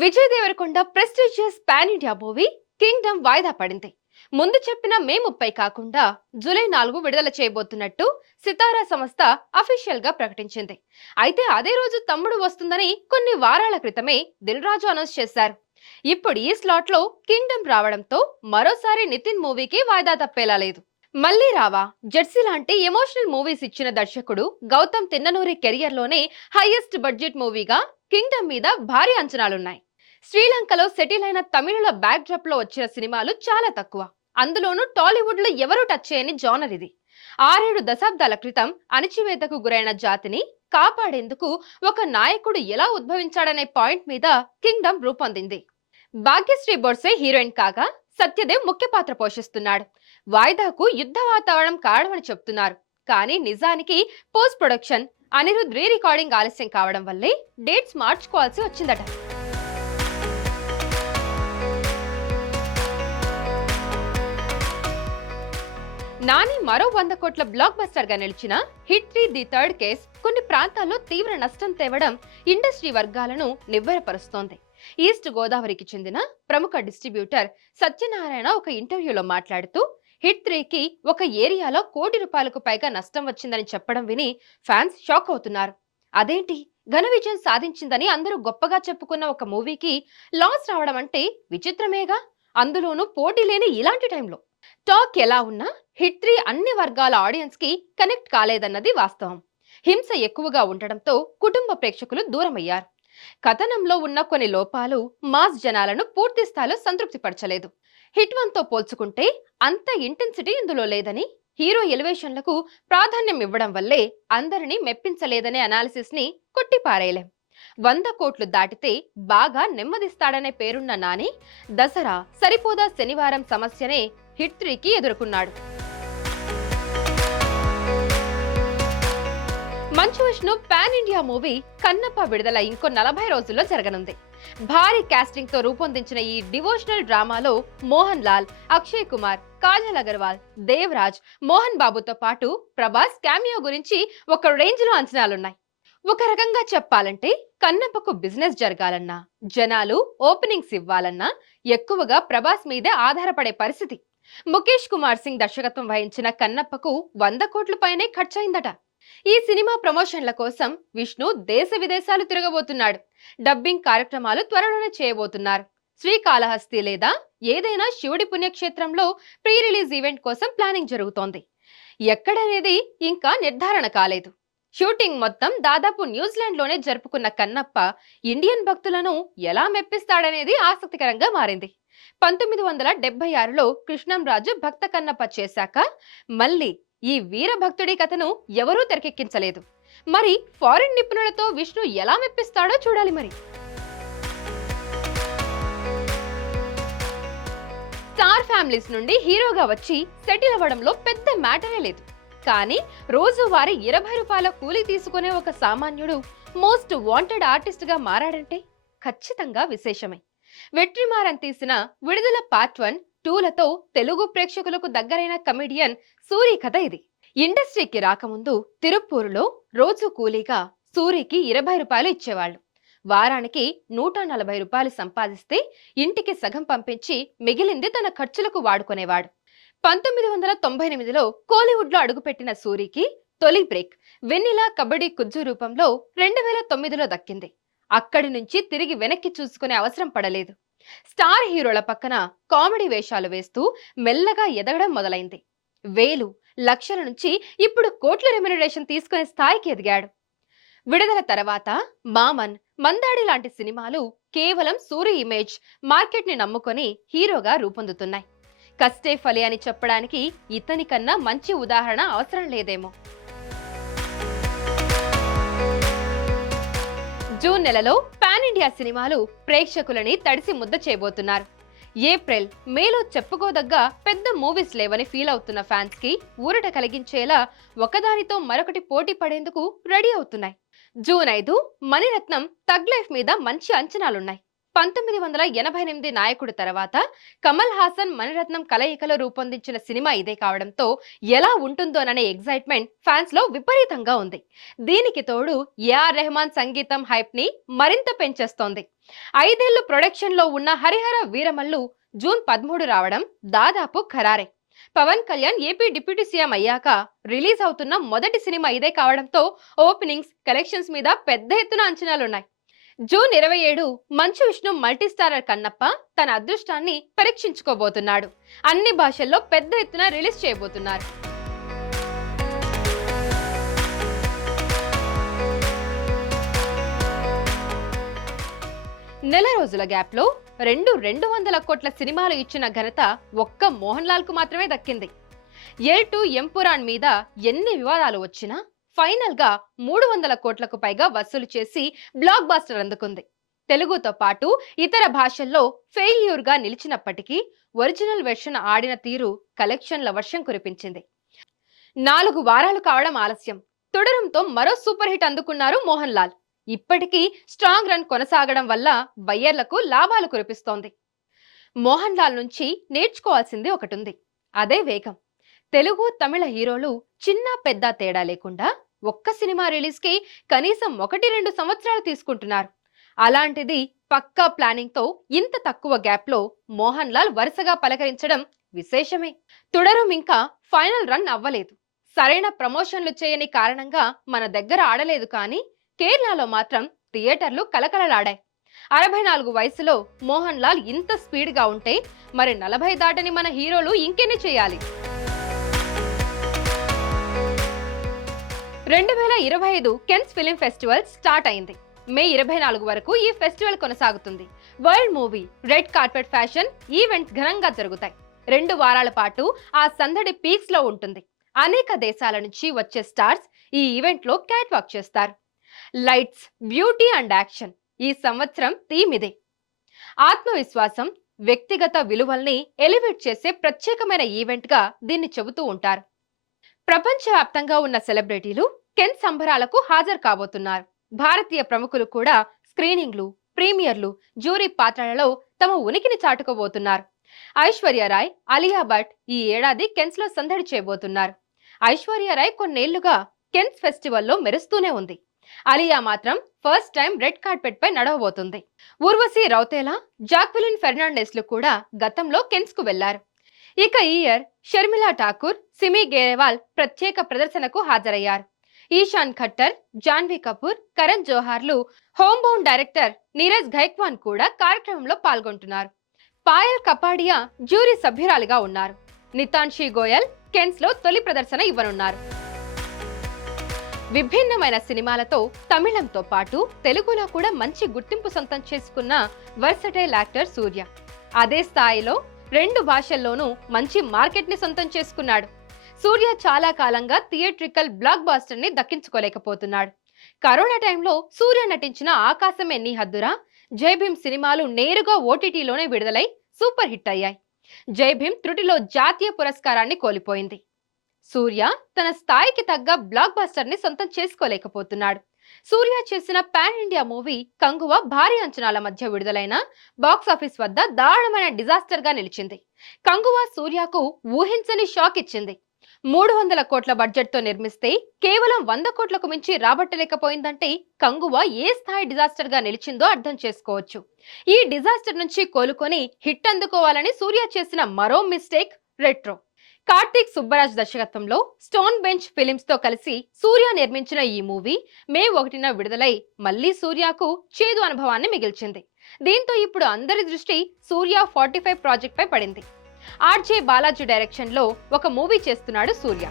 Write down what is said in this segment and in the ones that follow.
Vijay Deverakonda prestigious pan India movie Kingdom వాయిదా పడింది. ముందు చెప్పిన మే ముప్పై కాకుండా జూలై నాలుగు విడుదల చేయబోతున్నట్టు సితారా సంస్థ అఫీషియల్గా ప్రకటించింది. అయితే అదే రోజు తమ్ముడు వస్తుందని కొన్ని వారాల క్రితమే దిల్ రాజు అనౌన్స్ చేశారు. ఇప్పుడు ఈ స్లాట్లో కింగ్డమ్ రావడంతో మరోసారి నితిన్ మూవీకి వాయిదా తప్పేలా లేదు. మళ్ళీ రావా? జెర్సీ లాంటి ఎమోషనల్ మూవీస్ ఇచ్చిన దర్శకుడు గౌతమ్ తిన్ననూరి కెరియర్లోనే హైయెస్ట్ బడ్జెట్ మూవీగా కింగ్డమ్ మీద భారీ అంచనాలున్నాయి. శ్రీలంకలో సెటిల్ అయిన తమిళుల బ్యాక్ డ్రాప్లో వచ్చిన సినిమాలు చాలా తక్కువ. అందులోనూ టాలీవుడ్లో ఎవరు టచ్ చేయని జానర్ ఇది. ఆరేడు దశాబ్దాల క్రితం అణిచివేతకు గురైన జాతిని కాపాడేందుకు ఒక నాయకుడు ఎలా ఉద్భవించాడనే పాయింట్ మీద కింగ్డమ్ రూపొందింది. భాగ్యశ్రీ బొర్సే హీరోయిన్ కాగా సత్యదేవ్ ముఖ్య పాత్ర పోషిస్తున్నాడు. వాయిదాకు యుద్ధ వాతావరణం కారణమని చెప్తున్నారు. కానీ నిజానికి post production Anirudh re recording ఆలస్యం కావడం వల్లే డేట్స్ మార్చుకోవాల్సి వచ్చిందట. నాని మరో వంద కోట్ల బ్లాక్ బస్టర్గా నిలిచిన HIT three The Third Case కొన్ని ప్రాంతాల్లో తీవ్ర నష్టం తేవడం ఇండస్ట్రీ వర్గాలను నివ్వెరపరుస్తోంది. ఈస్ట్ గోదావరికి చెందిన ప్రముఖ డిస్ట్రిబ్యూటర్ సత్యనారాయణ ఒక ఇంటర్వ్యూలో మాట్లాడుతూ హిట్ త్రీకి ఒక ఏరియాలో కోటి రూపాయలకు పైగా నష్టం వచ్చిందని చెప్పడం విని ఫ్యాన్స్ షాక్ అవుతున్నారు. అదేంటి? ఘన విజయం సాధించిందని అందరూ గొప్పగా చెప్పుకున్న ఒక మూవీకి లాస్ రావడం అంటే విచిత్రమేగా? అందులోనూ పోటీ లేని ఇలాంటి టైంలో. టాక్ ఎలా ఉన్నా హిట్ త్రీ అన్ని వర్గాల ఆడియన్స్కి కనెక్ట్ కాలేదన్నది వాస్తవం. హింస ఎక్కువగా ఉండడంతో కుటుంబ ప్రేక్షకులు దూరమయ్యారు. కథనంలో ఉన్న కొన్ని లోపాలు మాస్ జనాలను పూర్తి స్థాయిలో సంతృప్తిపరచలేదు. హిట్ వన్తో పోల్చుకుంటే అంత ఇంటెన్సిటీ ఇందులో లేదని హీరో ఎలివేషన్లకు ప్రాధాన్యం ఇవ్వడం వల్లే అందరినీ మెప్పించలేదనే అనాలిసిస్ని కొట్టిపారేయలేం. వంద కోట్లు దాటితే బాగా నెమ్మదిస్తాడనే పేరున్న నాని దసరా సరిపోదా శనివారం సమస్యనే హిట్ త్రీకి ఎదుర్కొన్నాడు. Manchu Vishnu pan India movie Kannappa విడుదల ఇంకో నలభై రోజుల్లో జరగనుంది. భారీ కాస్టింగ్తో రూపొందించిన ఈ డివోషనల్ డ్రామాలో మోహన్ లాల్ అక్షయ్ కుమార్ కాజల్ అగర్వాల్ దేవరాజ్ మోహన్ బాబుతో పాటు ప్రభాస్ క్యామియో గురించి ఒక రేంజ్లో అంచనాలున్నాయి. ఒక రకంగా చెప్పాలంటే కన్నప్పకు బిజినెస్ జరగాలన్నా జనాలు ఓపెనింగ్స్ ఇవ్వాలన్నా ఎక్కువగా ప్రభాస్ మీదే ఆధారపడే పరిస్థితి. ముఖేష్ కుమార్ సింగ్ దర్శకత్వం వహించిన కన్నప్పకు వంద కోట్ల పైనే ఖర్చయిందట. ఈ సినిమా ప్రమోషన్ల కోసం విష్ణు దేశ విదేశాలు తిరగబోతున్నాడు. డబ్బింగ్ కార్యక్రమాలు త్వరలోనే చేయబోతున్నారు. శ్రీకాళహస్తి లేదా ఏదైనా శివుడి పుణ్యక్షేత్రంలో ప్రీ రిలీజ్ ఈవెంట్ కోసం ప్లానింగ్ జరుగుతోంది. ఎక్కడనేది ఇంకా నిర్ధారణ కాలేదు. షూటింగ్ మొత్తం దాదాపు న్యూజిలాండ్లోనే జరుపుకున్న కన్నప్ప ఇండియన్ భక్తులను ఎలా మెప్పిస్తాడనేది ఆసక్తికరంగా మారింది. పంతొమ్మిది వందల డెబ్బై ఆరులో కృష్ణంరాజు భక్త కన్నప్ప చేశాక మళ్ళీ ఈ వీర భక్తుడి కథను ఎవరూ తెరకెక్కించలేదు. మరి ఫారిన్ నిపుణులతో విష్ణు ఎలా మెప్పిస్తాడో చూడాలి మరి. స్టార్ ఫ్యామిలీస్ నుండి హీరోగా వచ్చి సెటిల్ అవ్వడంలో పెద్ద మ్యాటరే లేదు. కానీ రోజువారీ ఇరవై రూపాయల కూలీ తీసుకునే ఒక సామాన్యుడు మోస్ట్ వాంటెడ్ ఆర్టిస్ట్గా మారాడంటే ఖచ్చితంగా విశేషమే. వెట్రిమారన్ తీసిన విడుదల పార్ట్ వన్ టూలతో తెలుగు ప్రేక్షకులకు దగ్గరైన కమెడియన్ సూరి కథ ఇది. ఇండస్ట్రీకి రాకముందు తిరుప్పూరులో రోజు కూలీగా సూరికి ఇరవై రూపాయలు ఇచ్చేవాళ్ళు. వారానికి నూట నలభై రూపాయలు సంపాదిస్తే ఇంటికి సగం పంపించి మిగిలింది తన ఖర్చులకు వాడుకునేవాడు. పంతొమ్మిది వందల తొంభై ఎనిమిదిలో కోలీవుడ్లో అడుగుపెట్టిన సూరికి తొలి బ్రేక్ వెన్నెలా కబడ్డీ కుజ్జు రూపంలో రెండు వేల తొమ్మిదిలో దక్కింది. అక్కడి నుంచి తిరిగి వెనక్కి చూసుకునే అవసరం పడలేదు. స్టార్ హీరోల పక్కన కామెడీ వేషాలు వేస్తూ మెల్లగా ఎదగడం మొదలైంది. వేలు లక్షల నుంచి ఇప్పుడు కోట్ల రెమ్యునరేషన్ తీసుకునే స్థాయికి ఎదిగాడు. విడుదల తర్వాత మామన్ మందాడి లాంటి సినిమాలు కేవలం సూర్య ఇమేజ్ మార్కెట్ని నమ్ముకొని హీరోగా రూపొందుతున్నాయి. కష్టే ఫలి అని చెప్పడానికి ఇతని కన్నా మంచి ఉదాహరణ అవసరం లేదేమో. జూన్ నెలలో పాన్ ఇండియా సినిమాలు ప్రేక్షకులని తడిసి ముద్ద చేయబోతున్నారు. ఏప్రిల్ మేలో చెప్పుకోదగ్గ పెద్ద మూవీస్ లేవని ఫీల్ అవుతున్న ఫ్యాన్స్కి ఊరట కలిగించేలా ఒకదానితో మరొకటి పోటీ పడేందుకు రెడీ అవుతున్నాయి. జూన్ ఐదు మణిరత్నం తగ్ లైఫ్ మీద మంచి అంచనాలున్నాయి. పంతొమ్మిది వందల ఎనభై ఎనిమిది నాయకుడు తర్వాత కమల్ హాసన్ మణిరత్నం కలయికలో రూపొందించిన సినిమా ఇదే కావడంతో ఎలా ఉంటుందోననే ఎగ్జైట్మెంట్ ఫ్యాన్స్లో విపరీతంగా ఉంది. దీనికి తోడు ఏఆర్ రెహమాన్ సంగీతం హైప్ని మరింత పెంచేస్తోంది. ఐదేళ్ళు ప్రొడక్షన్లో ఉన్న హరిహర వీరమల్లు జూన్ పదమూడు రావడం దాదాపు ఖరారే. Pawan Kalyan AP deputy CM అయ్యాక రిలీజ్ అవుతున్న మొదటి సినిమా ఇదే కావడంతో ఓపెనింగ్స్ కలెక్షన్స్ మీద పెద్ద ఎత్తున అంచనాలున్నాయి. జూన్ ఇరవై ఏడు మంచు విష్ణు మల్టీస్టారర్ కన్నప్ప తన అదృష్టాన్ని పరీక్షించుకోబోతున్నాడు. అన్ని భాషల్లో పెద్ద ఎత్తున రిలీజ్ చేయబోతున్నారు. నెల రోజుల గ్యాప్లో రెండు రెండు వందల కోట్ల సినిమాలు ఇచ్చిన ఘనత ఒక్క మోహన్ లాల్కు మాత్రమే దక్కింది. ఎల్ టు ఎంపురాన్ మీద ఎన్ని వివాదాలు వచ్చినా ఫైనల్గా మూడు వందల కోట్లకు పైగా వసూలు చేసి బ్లాక్ బాస్టర్ అందుకుంది. తెలుగుతో పాటు ఇతర భాషల్లో ఫెయిల్యూర్గా నిలిచినప్పటికీ ఒరిజినల్ వెర్షన్ ఆడిన తీరు కలెక్షన్ల వర్షం కురిపించింది. నాలుగు వారాలు కావడం ఆలస్యం. తుడరంతో మరో సూపర్ హిట్ అందుకున్నారు మోహన్ లాల్. ఇప్పటికీ స్ట్రాంగ్ రన్ కొనసాగడం వల్ల బయ్యర్లకు లాభాలు కురిపిస్తోంది. మోహన్ లాల్ నుంచి నేర్చుకోవాల్సింది ఒకటుంది. అదే వేగం. తెలుగు తమిళ హీరోలు చిన్న పెద్ద తేడా లేకుండా ఒక్క సినిమా రిలీజ్కి కనీసం ఒకటి రెండు సంవత్సరాలు తీసుకుంటున్నారు. అలాంటిది పక్కా ప్లానింగ్తో ఇంత తక్కువ గ్యాప్లో మోహన్ లాల్ వరుసగా పలకరించడం విశేషమే. తుడరం ఇంకా ఫైనల్ రన్ అవ్వలేదు. సరైన ప్రమోషన్లు చేయని కారణంగా మన దగ్గర ఆడలేదు కానీ కేరళలో మాత్రం థియేటర్లు కలకలలాడాయి అరవై నాలుగు వయసులో మోహన్ లాల్ ఇంత స్పీడ్గా ఉంటే మరి నలభై దాటని మన హీరోలు ఇంకెన్ని చేయాలి? రెండు వేల ఇరవై ఐదు కెన్స్ ఫిలిం ఫెస్టివల్ స్టార్ట్ అయింది. మే ఇరవై నాలుగు వరకు ఈ ఫెస్టివల్ కొనసాగుతుంది. World movie red carpet fashion events ఘనంగా జరుగుతాయి. రెండు వారాల పాటు ఆ సందడి పీక్స్లో ఉంటుంది. అనేక దేశాల నుంచి వచ్చే స్టార్స్ ఈ ఈవెంట్లో క్యాట్ వాక్ చేస్తారు. లైట్స్ బ్యూటీ అండ్ యాక్షన్ ఈ సంవత్సరం థీమ్ ఇదే. ఆత్మవిశ్వాసం వ్యక్తిగత విలువల్ని ఎలివేట్ చేసే ప్రత్యేకమైన ఈవెంట్గా దీన్ని చెబుతూ ఉంటారు. ప్రపంచవ్యాప్తంగా ఉన్న సెలబ్రిటీలు కెన్ సంబరాలకు హాజరు కాబోతున్నారు. భారతీయ ప్రముఖులు కూడా స్క్రీనింగ్లు ప్రీమియర్లు జ్యూరీ పాత్రలలో తమ ఉనికిని చాటుకోబోతున్నారు. ఐశ్వర్య రాయ్ అలియా భట్ ఈ ఏడాది కెన్స్లో సందడి చేయబోతున్నారు. ఐశ్వర్య రాయ్ కొన్నేళ్ళుగా కెన్స్ ఫెస్టివల్లో మెరుస్తూనే ఉంది. అలియా మాత్రం ఫస్ట్ టైం రెడ్ కార్పెట్ పై నడవబోతుంది. ఊర్వశి రౌతేలా జాక్విలిన్ ఫెర్నాండెస్లు కూడా గతంలో కెన్స్కు వెళ్ళారు. ఇక ఈ ఇయర్ షర్మిలా ఠాకూర్ సిమి గేరేవాల్ ప్రత్యేక ప్రదర్శనకు హాజరయ్యారు. ఈశాన్ ఖట్టర్ జాన్వీ కపూర్ కరణ్ జోహార్లు హోమ్ డైరెక్టర్ నీరజ్ గైక్వాన్ కూడా కార్యక్రమంలో పాల్గొంటున్నారు. పాయల్ కపాడియా జ్యూరీ సభ్యురాలిగా ఉన్నారు. నితాన్షి గోయల్ కెన్స్లో తొలి ప్రదర్శన ఇవ్వనున్నారు. విభిన్నమైన సినిమాలతో తమిళంతో పాటు తెలుగులో కూడా మంచి గుర్తింపు సొంతం చేసుకున్న వర్సటైల్ యాక్టర్ సూర్య. అదే స్థాయిలో రెండు భాషల్లోనూ మంచి మార్కెట్ని సొంతం చేసుకున్నాడు. సూర్య చాలా కాలంగా థియేట్రికల్ బ్లాక్ బాస్టర్ని దక్కించుకోలేకపోతున్నాడు. కరోనా టైంలో సూర్య నటించిన ఆకాశమే నీ హద్దురా జై భీమ్ సినిమాలు నేరుగా ఓటీటీలోనే విడుదలై సూపర్ హిట్ అయ్యాయి. జై భీమ్ త్రుటిలో జాతీయ పురస్కారాన్ని కోల్పోయింది. సూర్య తన స్థాయికి తగ్గ బ్లాక్ బాస్టర్ని సొంతం చేసుకోలేకపోతున్నాడు. సూర్య చేసిన పాన్ ఇండియా మూవీ కంగువ భారీ అంచనాల మధ్య విడుదలైన బాక్స్ ఆఫీస్ వద్ద దారుణమైన డిజాస్టర్గా నిలిచింది. కంగువ సూర్యకు ఊహించని షాక్ ఇచ్చింది. మూడు వందల కోట్ల బడ్జెట్తో నిర్మిస్తే కేవలం వంద కోట్లకు మించి రాబట్టలేకపోయిందంటే కంగువ ఏ స్థాయి డిజాస్టర్గా నిలిచిందో అర్థం చేసుకోవచ్చు. ఈ డిజాస్టర్ నుంచి కోలుకొని హిట్ అందుకోవాలని సూర్య చేసిన మరో మిస్టేక్ రెట్రో. కార్తీక్ సుబ్బరాజ్ దర్శకత్వంలో స్టోన్ బెంచ్ ఫిలిమ్స్తో కలిసి సూర్య నిర్మించిన ఈ మూవీ మే ఒకటిన విడుదలై మళ్ళీ సూర్యకు చేదు అనుభవాన్ని మిగిల్చింది. దీంతో ఇప్పుడు అందరి దృష్టి సూర్య ఫార్టీ ఫైవ్ ప్రాజెక్ట్ పై పడింది. ఆర్జే బాలాజీ డైరెక్షన్లో ఒక మూవీ చేస్తున్నాడు సూర్య.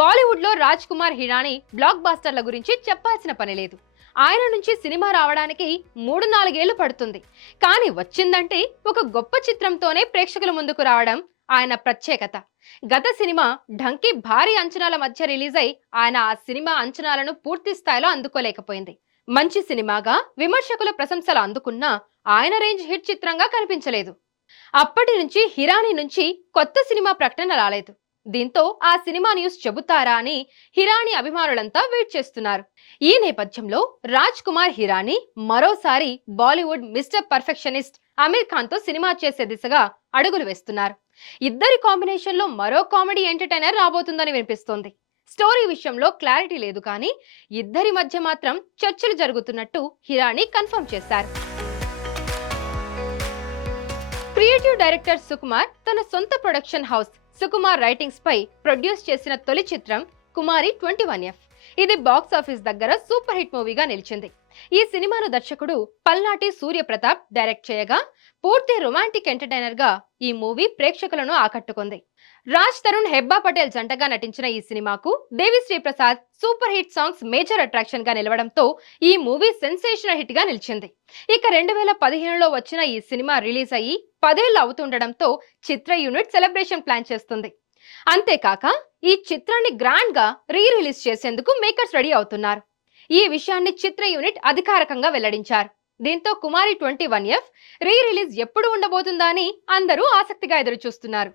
బాలీవుడ్లో రాజ్ కుమార్ హిరాణి బ్లాక్ బాస్టర్ల గురించి చెప్పాల్సిన పని లేదు. ఆయన నుంచి సినిమా రావడానికి మూడు నాలుగేళ్ళు పడుతుంది. కానీ వచ్చిందంటే ఒక గొప్ప చిత్రంతోనే ప్రేక్షకుల ముందుకు రావడం ఆయన ప్రత్యేకత. గత సినిమా ఢంకి భారీ అంచనాల మధ్య రిలీజ్ అయి ఆయన ఆ సినిమా అంచనాలను పూర్తి స్థాయిలో అందుకోలేకపోయింది. మంచి సినిమాగా విమర్శకుల ప్రశంసలు అందుకున్నా ఆయన రేంజ్ హిట్ చిత్రంగా కనిపించలేదు. అప్పటి నుంచి హిరానీ నుంచి కొత్త సినిమా ప్రకటన రాలేదు. దీంతో ఆ సినిమా న్యూస్ చెబుతారా అని హిరానీ అభిమానులంతా వెయిట్ చేస్తున్నారు. ఈ నేపథ్యంలో రాజ్ కుమార్ హిరానీ మరోసారి బాలీవుడ్ మిస్టర్ పర్ఫెక్షనిస్ట్ అమీర్ ఖాన్తో సినిమా చేసే దిశగా అడుగులు వేస్తున్నారు. ఇద్దరి కాంబినేషన్లో మరో కామెడీ ఎంటర్టైనర్ రాబోతుందని వినిపిస్తోంది. స్టోరీ విషయంలో క్లారిటీ లేదు కానీ ఇద్దరి మధ్య మాత్రం చర్చలు జరుగుతున్నట్టు హిరానీ కన్ఫర్మ్ చేశారు. క్రియేటివ్ డైరెక్టర్ సుకుమార్ తన సొంత ప్రొడక్షన్ హౌస్ సుకుమార్ రైటింగ్స్ పై ప్రొడ్యూస్ చేసిన తొలి చిత్రం కుమారి ట్వంటీ వన్ ఎఫ్. ఇది బాక్స్ ఆఫీస్ దగ్గర సూపర్ హిట్ మూవీగా నిలిచింది. ఈ సినిమాను దర్శకుడు పల్నాటి సూర్యప్రతాప్ డైరెక్ట్ చేయగా పూర్తి రొమాంటిక్ ఎంటర్టైనర్గా ఈ మూవీ ప్రేక్షకులను ఆకట్టుకుంది. రాజ్ తరుణ్ హెబ్బా పటేల్ జంటగా నటించిన ఈ సినిమాకు Devi Sri Prasad super hit songs major అట్రాక్షన్గా నిలవడంతో ఈ మూవీ సెన్సేషనల్ హిట్గా నిలిచింది. ఇక రెండు వేల పదిహేనులో వచ్చిన ఈ సినిమా రిలీజ్ అయ్యి పదేళ్ళు అవుతుండడంతో చిత్ర యూనిట్ సెలబ్రేషన్ ప్లాన్ చేస్తుంది. అంతేకాక ఈ చిత్రాన్ని గ్రాండ్గా రీ రిలీజ్ చేసేందుకు మేకర్స్ రెడీ అవుతున్నారు. ఈ విషయాన్ని చిత్ర యూనిట్ అధికారికంగా వెల్లడించారు. దీంతో Kumari twenty one F re release ఎప్పుడు ఉండబోతుందా అని అందరూ ఆసక్తిగా ఎదురు చూస్తున్నారు